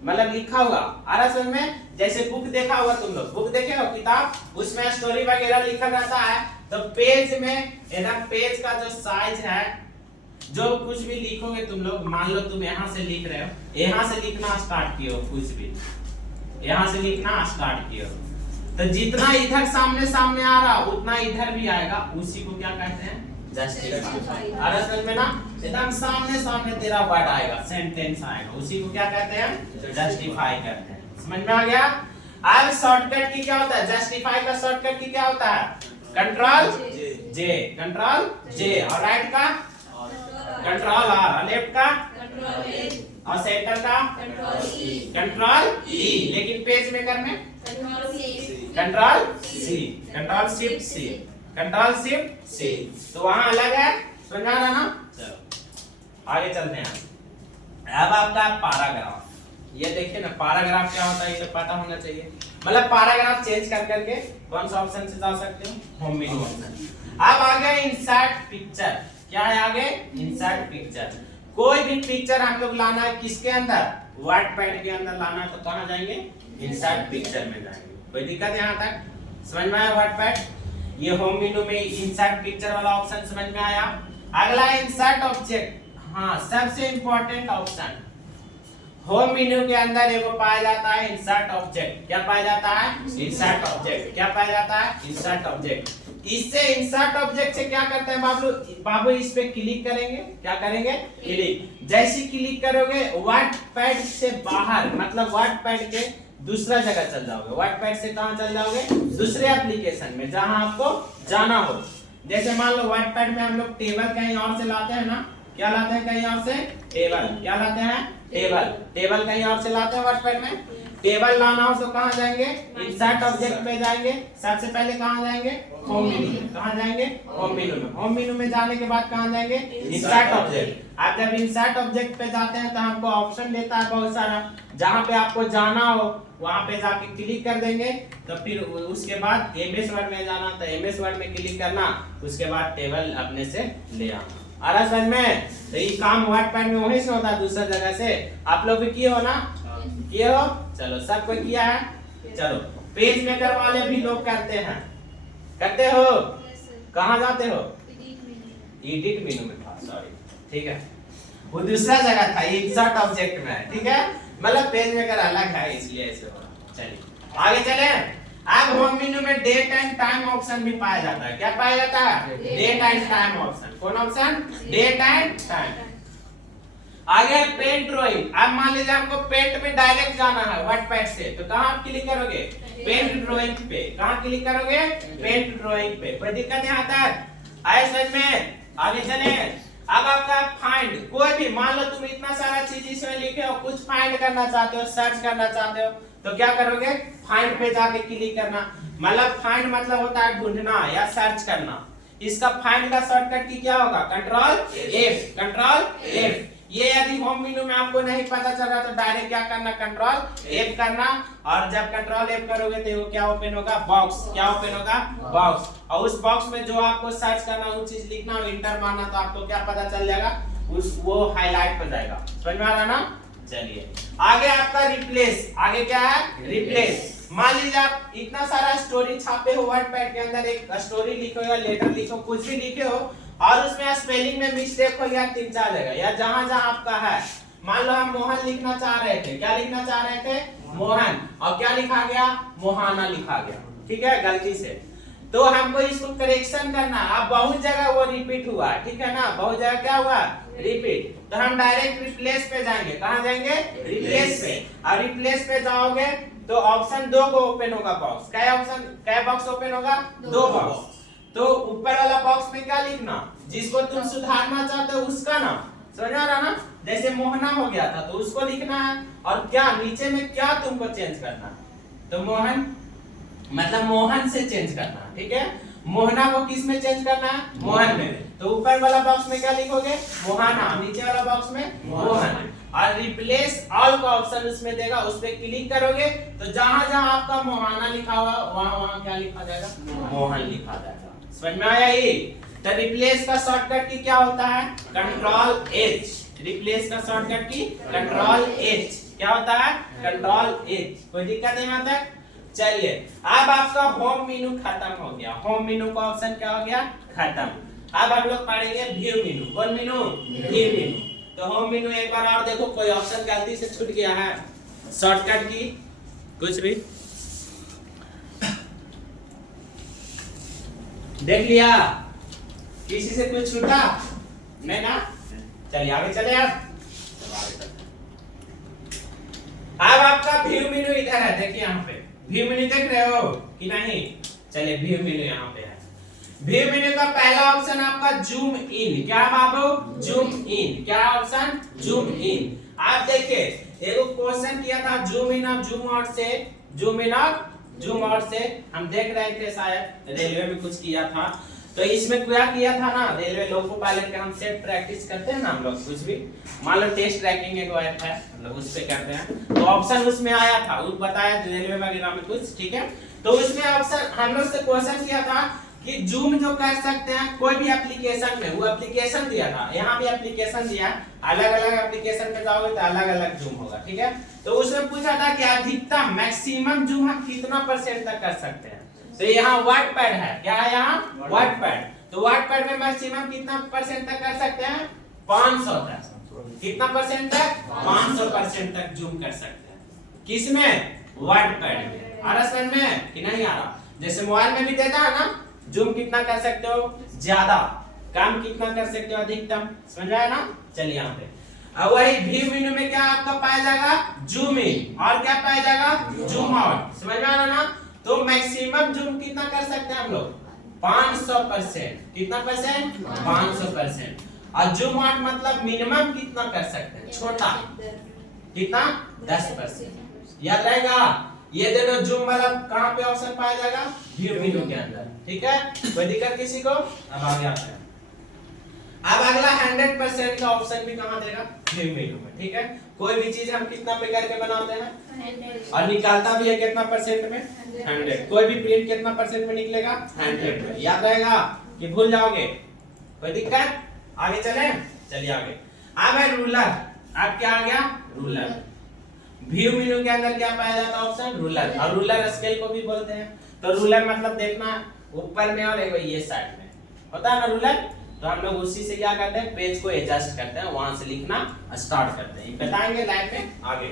मतलब लिखा हुआ। आ रहा समझ में? जैसे बुक देखा होगा तुम लोग, बुक देखे हो किताब, उसमें स्टोरी वगैरह लिखा रहता है तो पेज में एकदम पेज का जो साइज है, जो कुछ भी लिखोगे तुम लोग, मान लो तुम यहाँ से लिख रहे हो, यहाँ से लिखना स्टार्ट किए हो, कुछ भी यहाँ से लिखना स्टार्ट किए हो तो जितना इधर सामने सामने आ रहा उतना इधर भी आएगा, उसी को क्या कहते हैं? जस्टिफाई। आ रहा समझ में ना? एकदम सामने सामने तेरा वर्ड आएगा, सेंटेंस आएगा, उसी को क्या कहते हैं? जस्टिफाई कहते हैं। समझ में आ गया? अब शॉर्टकट की क्या होता है? जस्टिफाई का शॉर्टकट की क्या होता है? कंट्रोल जे, कंट्रोल जे, और राइट का कंट्रोल आर, लेफ्ट का कंट्रोल ए, और सेंटर का कंट्रोल ई, लेकिन पेज मेकर में control C, control shift C, control shift C. तो वहां अलग है, समझ आ रहा ना? चलो आगे चलते हैं। अब आपका पैराग्राफ, ये देखिए ना पैराग्राफ क्या होता है, ये तो पता होना चाहिए। मतलब पैराग्राफ चेंज कर करके कौन सा ऑप्शन से जा सकते हो? होम मेनू ऑप्शन। अब आ गया इंसर्ट पिक्चर। क्या है आगे? Insert picture. कोई भी पिक्चर हम लोग लाना है किसके अंदर? वर्डपैड के अंदर लाना है तो कहां जाएंगे? इंसर्ट पिक्चर में जाएंगे। कोई दिक्कत यहां तक? समझ में आया? वर्डपैड ये होम मेनू में इंसर्ट पिक्चर वाला ऑप्शन समझ में आया? अगला इंसर्ट ऑब्जेक्ट। हाँ सबसे इंपॉर्टेंट ऑप्शन होम मेन्यू के अंदर एगो पाया जाता है इंसर्ट ऑब्जेक्ट। क्या पाया जाता है? Insert object. क्या पाया जाता है? Insert object. इससे इंसर्ट ऑब्जेक्ट से क्या करते हैं बाबू इस पे क्लिक करेंगे। क्या करेंगे? क्लिक। जैसे क्लिक करोगे वर्डपैड से बाहर, मतलब वर्डपैड के दूसरा जगह चल जाओगे। वर्डपैड से कहां चल जाओगे? दूसरे एप्लीकेशन में जहां आपको जाना हो। जैसे मान लो वर्डपैड में हम लोग टेबल कहीं और से लाते हैं ना, क्या लाते हैं कहीं और से? टेबल। क्या लाते हैं? टेबल। टेबल कहीं और से लाते हैं वर्डपैड में, टेबल लाना हो तो कहाँ जाएंगे? इंसर्ट ऑब्जेक्ट पे जाएंगे। सबसे पहले कहाँ जाएंगे? होम मेनू में। कहाँ जाएंगे? होम मेनू में। होम मेनू में जाने के बाद कहाँ जाएंगे? Insert object. आप जब इंसर्ट ऑब्जेक्ट पे जाते हैं तो हमको ऑप्शन देता है बहुत सारा, जहाँ पे आपको जाना हो वहाँ पे जाके क्लिक कर देंगे। तो फिर उसके बाद एमएस वर्ड में जाना, तो एमएस वर्ड में क्लिक करना, उसके बाद टेबल अपने से ले आना। आ रहा समझ में? तो ये काम वर्डपैड में वहीं से होता है, दूसरा जगह से। आप लोग भी किए हो ना? किए हो? चलो सब कोई किया है? चलो पेज मेकर वाले भी लोग करते हैं, करते हो? कहाँ जाते हो? एडिट मेनू में था, सॉरी, ठीक है, वो दूसरा जगह था, ये इंसर्ट ऑब्जेक्ट में है, ठीक है, मतलब पेज मेकर अलग है इसलिए ऐसे हो रहा। चलिए आगे चले। अब होम मेनू में डेट एंड टाइम ऑप्शन भी पाया जाता है। क्या पाया जाता है? Date and time option. कौन ऑप्शन? Date and time. आगे पेंट ड्राइंग। अब मान लीजिए आपको पेंट में डायरेक्ट जाना है वर्डपैड से, तो कहाँ आप क्लिक करोगे? पेंट ड्राइंग पे। कहाँ क्लिक करोगे? पेंट ड्राइंग पे। कोई दिक्कत यहाँ तक आए समझ में? आगे चले। अब आपका फाइंड, कोई भी मान लो तुम इतना सारा चीज इसमें लिखे हो, कुछ फाइंड करना चाहते हो, सर्च करना चाहते हो, तो क्या करोगे? फाइंड पे जाके क्लिक करना। मतलब फाइंड मतलब होता है ढूंढना या सर्च करना। इसका फाइंड का शॉर्टकट की क्या होगा? Control F. Control F. ये यदि होम मेनू में आपको नहीं पता चल रहा तो डायरेक्ट क्या करना? कंट्रोल एफ करना। और जब कंट्रोल एफ करोगे तो वो क्या ओपन होगा? बॉक्स। क्या ओपन होगा? बॉक्स। और उस बॉक्स में जो आपको सर्च करना, वो चीज लिखना और इंटर मारना, तो आपको क्या पता चल जाएगा? उस वो हाईलाइट हो जाएगा। समझ में आ रहा ना? चलिए आगे आपका रिप्लेस। आगे क्या है? रिप्लेस। मान लीजिए आप इतना सारा स्टोरी छापे हो वर्डपैड के अंदर, एक स्टोरी लिखो या लेटर लिखो, कुछ भी लिखे हो, और उसमें स्पेलिंग में मिस्टेक हो गया 3-4 जगह, या जहां जहां आपका है, मान लो हम मोहन लिखना चाह रहे थे, क्या लिखना चाह रहे थे? मोहन, और क्या लिखा गया? मोहाना लिखा गया, ठीक है, गलती से। तो हमको इसको करेक्शन करना। अब बहुत जगह वो रिपीट हुआ, ठीक है ना, बहुत जगह क्या हुआ? रिपीट। तो हम डायरेक्ट रिप्लेस पे जाएंगे। कहां जाएंगे? रिप्लेस पे। और रिप्लेस पे जाओगे तो ऑप्शन 2 को ओपन होगा बॉक्स। क्या ऑप्शन, क्या बॉक्स ओपन होगा? 2 बॉक्स। तो ऊपर वाला बॉक्स में क्या लिखना? जिसको तुम सुधारना चाहते हो उसका नाम। समझ आ रहा ना? जैसे मोहना हो गया था तो उसको लिखना है, और क्या नीचे में क्या तुमको चेंज करना है? तो मोहन मतलब मोहन से चेंज करना, ठीक है। मोहना को किस में चेंज करना है? मोहन में। तो ऊपर वाला बॉक्स में क्या लिखोगे? मोहाना। नीचे वाला बॉक्स में मोहन। और रिप्लेस ऑल का ऑप्शन उसमें देगा, उस पे क्लिक करोगे तो जहां जहां आपका मोहाना लिखा हुआ वहां वहां क्या लिखा जाएगा? मोहन लिखा जाएगा। समझ में आया? ये तो रिप्लेस का शॉर्टकट की क्या होता है? Control H. रिप्लेस का शॉर्टकट की कंट्रोल एच। क्या होता है? Control H. कोई दिक्कत नहीं आता? चलिए अब आपका होम मेनू खत्म हो गया। होम मेनू का ऑप्शन क्या हो गया? खत्म। अब हम लोग पढ़ेंगे व्यू मेनू। कौन मेनू? व्यू मेनू। तो होम मेनू एक बार और देखो, कोई ऑप्शन गलती से छूट गया है शॉर्टकट की, कुछ भी देख लिया? किसी से कुछ छूटा नहीं ना? चलिए आगे चले। अब आपका व्यू मेनू इधर है, देखिए यहाँ पे व्यू मेनू देख रहे हो कि नहीं? चलिए व्यू मेनू यहाँ पे है। व्यू मेनू का पहला ऑप्शन आपका जूम इन। क्या बाबू? Zoom in. क्या ऑप्शन? Zoom in. आप देखिए एक क्वेश्चन किया था जूम इन और जूम आउट से, जूम इन और जूम आउट से हम देख रहे थे, शायद रेलवे में कुछ किया था। तो इसमें क्या किया था ना, रेलवे लोको पायलट के हम सेट प्रैक्टिस करते हैं ना हम लोग, कुछ भी मान लो टेस्ट ट्रैकिंग एक ऐप है, हम लोग उस पे करते हैं, तो ऑप्शन उसमें आया था, वो बताया रेलवे वगैरह में कुछ, ठीक है। तो उसमें ऑप्शन हम लोग से क्वेश्चन किया था कि जूम जो कर सकते हैं कोई भी एप्लीकेशन में, वो एप्लीकेशन दिया था, यहाँ भी एप्लीकेशन दिया, अलग अलग एप्लीकेशन में जाओगे तो अलग अलग जूम होगा, ठीक है। तो उसमें पूछा था कि अधिकतम मैक्सिमम जूम हम कितना % तक कर सकते हैं। तो यहाँ वर्डपैड है, क्या है यहाँ? वर्डपैड। तो वर्डपैड में मैक्सिमम कितना % तक कर सकते हैं? 500 तक। कितना % तक? 500% तक जूम कर सकते हैं। किसमें? वर्डपैड में। आ रहा समझ में कि नहीं आ रहा? जैसे मोबाइल में भी देता है ना, जूम कितना कर सकते हो? ज्यादा। कम कितना कर सकते हो? अधिकतम। समझ आया ना? चलिए यहाँ पे अब वही व्यू मेनू में क्या आपका पाया जाएगा? Zoom in. और क्या पाया जाएगा? Zoom out. समझ में आ रहा ना? तो मैक्सिमम जूम कितना कर सकते हैं हम लोग? 500%। कितना %? 500%। और जूम आउट मतलब मिनिमम कितना कर सकते हैं? छोटा। कितना? 10%। याद रहेगा। ये दोनों जूम वाला कहां पे ऑप्शन पाया जाएगा? व्यू मेनू के अंदर, ठीक है। कोई दिक्कत किसी को? अब आगे आते हैं। अब अगला 100% का ऑप्शन भी कहां देगा? व्यू मेनू में, ठीक है। कोई भी चीज हम कितना पे करके बनाते हैं 100 और निकालता भी है कितना परसेंट में? 100। कोई भी प्रिंट कितना परसेंट में निकलेगा? 100 में। याद रहेगा कि भूल जाओगे? कोई दिक्कत? आगे चले, चलिए आगे। अब है रूलर। अब क्या आ गया? रूलर। व्यू मेनू के अंदर क्या पाया जाता है ऑप्शन? रूलर। और रूलर स्केल को भी बोलते हैं। तो रूलर मतलब देखना ऊपर में और एक ये साइड में होता है ना रूलर। तो हम लोग उसी से क्या करते हैं? पेज को एडजस्ट करते हैं, वहां से लिखना स्टार्ट करते हैं। बताएंगे लाइन में आगे।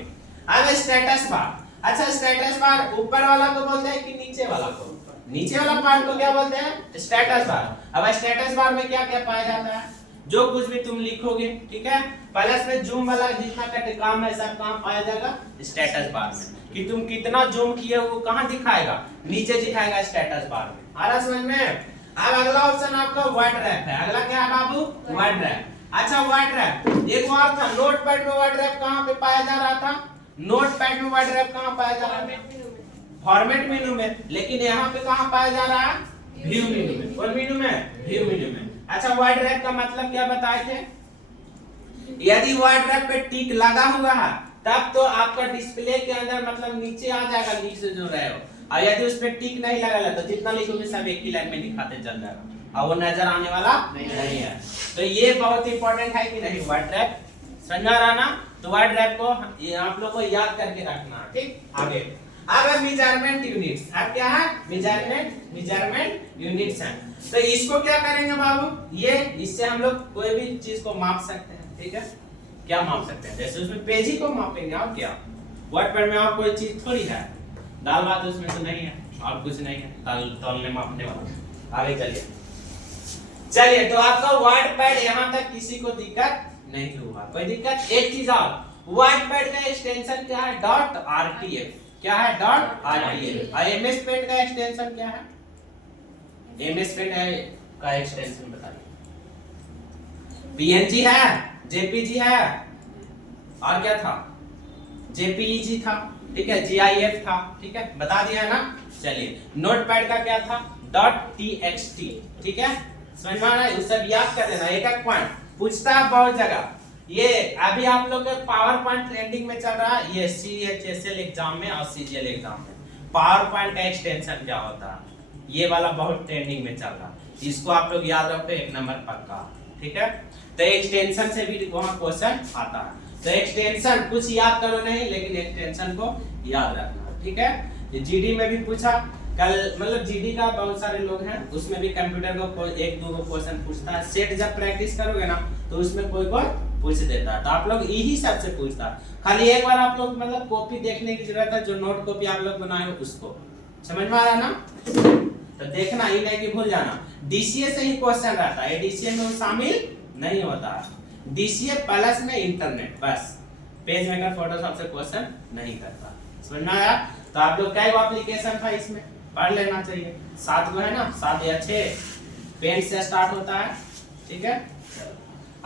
अब स्टेटस बार। अच्छा, स्टेटस बार ऊपर वाला को बोलते हैं कि नीचे वाला को? नीचे वाला पार्ट को क्या बोलते हैं? Status bar. अब स्टेटस बार में क्या क्या पाया जाता है? जो कुछ भी तुम लिखोगे, ठीक है, पहले इसमें जूम वाला जितना का काम है सब कहां पाया जाएगा? स्टेटस बार में। कि तुम कितना जूम किए वो कहां दिखाएगा? नीचे दिखाएगा स्टेटस बार में। आ रहा समझ में? अब अगला ऑप्शन आपका वर्ड रैप है। अगला क्या है बाबू? Word wrap. अच्छा, वर्ड रैप एक और था। नोटपैड में वर्ड रैप कहां पे पाया जा रहा था? नोटपैड में वर्ड रैप कहां पाया जा रहा है? फॉर्मेट मेनू में। लेकिन यहाँ पे कहां पाया जा रहा है? व्यू मेनू में। कौन मेनू में? व्यू मेनू में। अच्छा, वर्ड रैप का मतलब क्या बताए थे? यदि वर्ड रैप पे टिक लगा हुआ है तब तो आपका डिस्प्ले के अंदर मतलब नीचे आ जाएगा लिख से जो रहे हो। और यदि उस पे टिक नहीं लगा है तो जितना लिखोगे सब एक ही लाइन में दिखाते चल जाएगा और वो नजर आने वाला नहीं है। तो ये बहुत इंपॉर्टेंट है कि नहीं? वर्ड रैप समझ आ रहा ना? तो वर्ड रैप को आप लोग को याद करके रखना, ठीक। आगे अब है मेजरमेंट यूनिट्स। अब क्या है? मेजरमेंट यूनिट्स है। तो इसको क्या करेंगे बाबू? ये इससे हम लोग कोई भी चीज को माप सकते हैं, ठीक है। क्या माप सकते हैं? जैसे उसमें पेज ही को मापेंगे और क्या। वर्डपैड में और कोई चीज थोड़ी है, दाल भात उसमें तो नहीं है और कुछ नहीं है तौलने मापने वाला। आगे चलिए तो आपका वर्डपैड यहाँ तक किसी को दिक्कत नहीं हुआ? कोई दिक्कत? एक चीज और, वर्डपैड का एक्सटेंशन क्या है? .rtf। क्या है? .rtf। और एमएस पेंट का एक्सटेंशन क्या है? एमएस पेंट का एक्सटेंशन बताइए। png है, jpg है और क्या था? jpeg था, ठीक है, gif था, ठीक है, बता दिया है ना। चलिए नोटपैड का क्या था? .txt, ठीक है, समझ में आ रहा है? ये सब याद कर लेना, एक एक पॉइंट पूछता है बहुत जगह। ये अभी आप लोग के पावर पॉइंट ट्रेंडिंग में चल रहा है, ये CHSL एग्जाम में और CGL एग्जाम में पावर पॉइंट का एक्सटेंशन क्या होता है, ये वाला बहुत ट्रेंडिंग में चल रहा है। इसको आप लोग याद रखो, एक नंबर पक्का, ठीक है। तो एक्सटेंशन से भी वहां क्वेश्चन आता है। तो एक्सटेंशन कुछ याद करो नहीं, लेकिन एक्सटेंशन को याद रखना, ठीक है। ये जीडी में भी पूछा कल, मतलब जीडी का बहुत सारे लोग हैं, उसमें भी कंप्यूटर को एक दो क्वेश्चन पूछता है। सेट जब प्रैक्टिस करोगे ना तो उसमें कोई पूछ देता है। तो आप लोग यही सबसे पूछता है। खाली एक बार आप लोग मतलब कॉपी देखने की जरूरत है, जो नोट कॉपी आप लोग बनाए हो उसको। समझ में आ रहा है ना? तो देखना ही नहीं कि भूल जाना। डीसीए से ही क्वेश्चन रहता है, डीसीए में शामिल नहीं होता है। डीसीए प्लस में इंटरनेट, बस पेज मेकर फोटोशॉप से क्वेश्चन नहीं करता। समझ में आया? तो आप लोग क्या एप्लीकेशन था इसमें पढ़ लेना चाहिए। 7 गो है ना, 7 या 6 पेन से स्टार्ट होता है, ठीक है।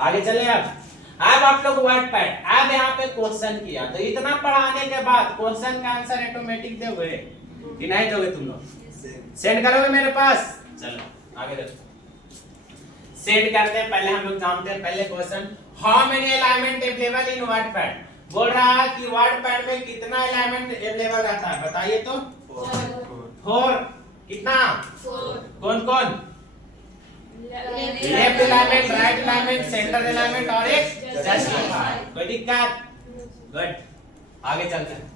आगे चले। अब आप लोग वर्डपैड, अब यहाँ पे क्वेश्चन किया, तो इतना पढ़ाने के बाद क्वेश्चन का आंसर ऑटोमेटिक दोगे कि नहीं दोगे? तुम लोग सेंड करोगे मेरे पास? चलो आगे देखो, सेंड करते हैं। पहले हम लोग जानते हैं पहले question, how many element available in WordPad. बोल रहा है कि वर्डपैड में कितना एलिमेंट अवेलेबल रहता है, बताइए तो। 4। कितना? 4। कौन कौन? Left element, right element, centre element और एक जस्टिफाई। कोई दिक्कत? गुड, आगे चलते हैं।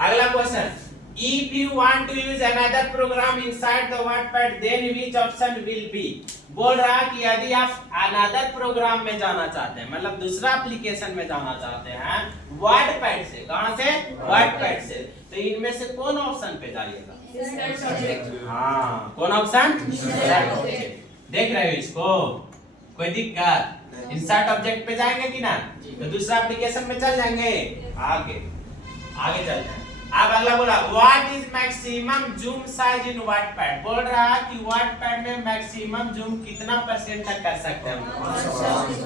अगला question, if you want to use another program inside the WordPad then which option will be। बोल रहा है कि यदि आप another program में जाना चाहते हैं, मतलब दूसरा एप्लीकेशन में जाना चाहते हैं WordPad से, कहां से? WordPad से, तो इनमें से कौन ऑप्शन पे जाइएगा? हाँ, कौन ऑप्शन? देख रहे हो इसको? कोई दिक्कत? इंसर्ट ऑब्जेक्ट पे जाएंगे कि ना? तो दूसरा एप्लीकेशन में चल जाएंगे। आगे चलते हैं। अब अगला बोला, what is maximum zoom size in WordPad. बोल रहा है कि वर्डपैड में मैक्सिमम जूम कितना परसेंट तक कर सकते हैं हम?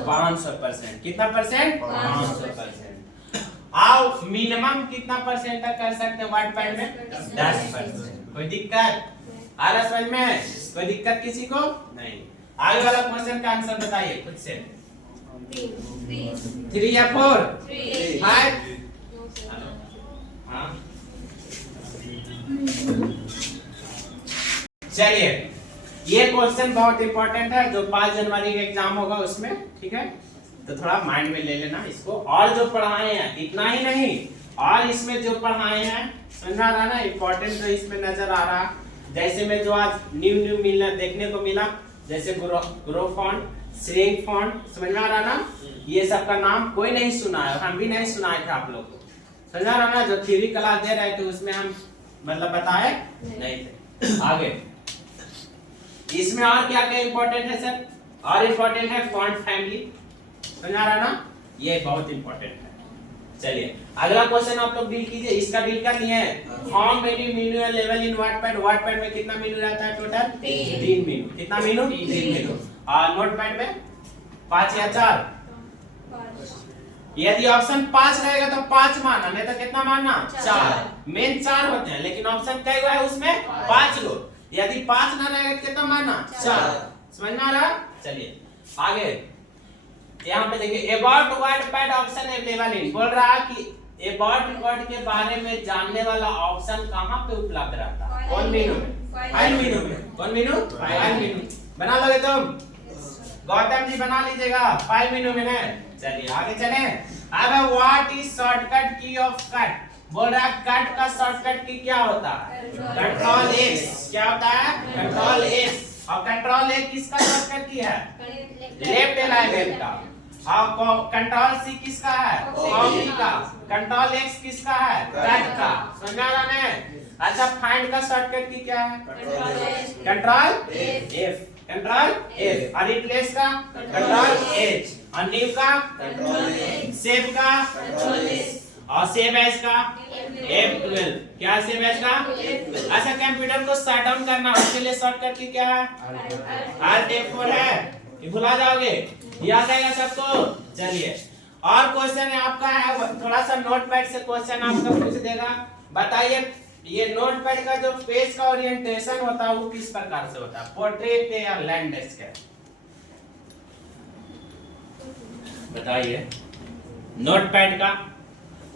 500%। कितना परसेंट? 500%। आप मिनिमम कितना परसेंट तक कर सकते हैं वाटपैड में? 10%। कोई दिक्कत आ रहा समझ में? कोई दिक्कत किसी को नहीं। आगे वाला क्वेश्चन का आंसर बताइए खुद से। 3 या 4? 5? हाँ चलिए, ये क्वेश्चन बहुत इंपॉर्टेंट है जो 5 जनवरी का एग्जाम होगा उसमें, ठीक है? तो थोड़ा माइंड में ले लेना इसको। और जो पढ़ाए हैं इतना ही नहीं, और इसमें जो पढ़ाए हैं समझ आ रहा ना, इंपॉर्टेंट जो इसमें नजर आ रहा, जैसे में जो आज न्यू मिलना देखने को मिला, जैसे ग्रो फॉन्ट, श्रिंक फॉन्ट, समझ में आ रहा ना? ये सब का नाम कोई नहीं सुना है, हम भी नहीं सुनाए थे आप लोग को, समझ आ रहा ना? जो थ्योरी क्लास दे रहे थे उसमें हम मतलब बताए नहीं थे। आगे इसमें और क्या क्या इंपॉर्टेंट है सर? और इंपॉर्टेंट है फॉन्ट फैमिली, समझ आ रहा ना? ये बहुत इंपॉर्टेंट है। चलिए अगला क्वेश्चन आप लोग डील कीजिए, इसका डील कर लिए हैं। How many menu level in WordPad? WordPad में कितना मेनू रहता है टोटल? 3 मेनू। कितना मेनू? 3 मेनू। और नोटपैड में 5 या 4? यदि ऑप्शन 5 रहेगा तो 5 मानना, नहीं तो कितना मानना? 4। मेन 4 होते हैं लेकिन ऑप्शन कई है उसमें? 5 गो। यदि 5 ना रहेगा तो कितना मानना? 4। समझ में आ रहा? चलिए आगे यहाँ पे देखिए, अबाउट वाटपैड ऑप्शन अवेलेबल इन, बोल रहा है कि अबाउट वर्ड के बारे में जानने वाला ऑप्शन कहाँ पे उपलब्ध रहता है? कौन मेनू में? फाइल मेनू में। कौन मेनू? File menu. बना लोगे तुम? गौतम जी बना लीजिएगा फाइल मेनू में ना। चलिए आगे चले। अब व्हाट इज शॉर्टकट की ऑफ कट? बोल रहा है कट का शॉर्टकट की क्या होता है? Control x. क्या होता है? Control x. और कंट्रोल ए किसका शॉर्टकट की है? लेफ्ट एलाइनमेंट का। और कंट्रोल सी किसका है? कॉपी का। कंट्रोल एक्स किसका है? कट का। समझ आ रहा है? अच्छा फाइंड का शॉर्टकट की क्या है? Control F. Control F. और रिप्लेस का? Control H. और न्यू का? कंट्रोल ए। सेव का? Control S. और सेव एज का? F12। क्या सेव एज का? अच्छा कंप्यूटर को शट डाउन करना उसके लिए शॉर्टकट की क्या है? Alt F4 है, ये भुला जाओगे, याद आएगा सबको। चलिए और क्वेश्चन है आपका है, थोड़ा सा नोटपैड से क्वेश्चन आपका पूछ देगा। बताइए ये नोटपैड का जो पेज का ओरिएंटेशन होता है वो किस प्रकार से होता है? पोर्ट्रेट या लैंडस्केप? बताइए। नोटपैड का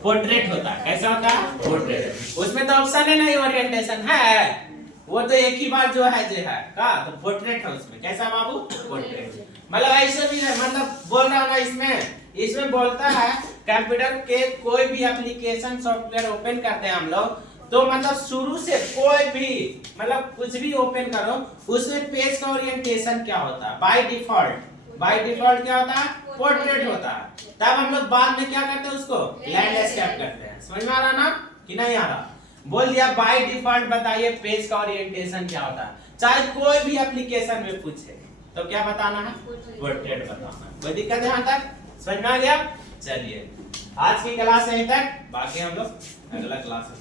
पोर्ट्रेट होता है, कैसा होता है? पोर्ट्रेट। उसमें तो ऑप्शन है नहीं, ओरिएंटेशन है, वो तो एक ही बार जो है का तो पोर्ट्रेट है उसमें। कैसा बाबू? पोर्ट्रेट। मतलब ऐसे भी है, मतलब बोल रहा ना इसमें बोलता है कंप्यूटर के कोई भी एप्लीकेशन सॉफ्टवेयर ओपन करते हैं हम लोग तो मतलब शुरू से कोई भी मतलब कुछ भी ओपन करो उसमें पेज का ओरिएंटेशन क्या होता है? बाय डिफॉल्ट क्या होता है? पोर्ट्रेट होता है। तब हम लोग बाद में क्या करते हैं उसको लैंडस्केप करते हैं। समझ में आ रहा ना कि नहीं आ रहा? बोल दिया बाय डिफॉल्ट बताइए पेज का ओरिएंटेशन क्या होता है। चाहे कोई भी एप्लीकेशन में पूछे तो क्या बताना है? पोर्ट्रेट बताना है। कोई दिक्कत है यहाँ तक? समझ में आ गया? चलिए आज की क्लास यहीं तक, बाकी हम लोग अगला क्लास में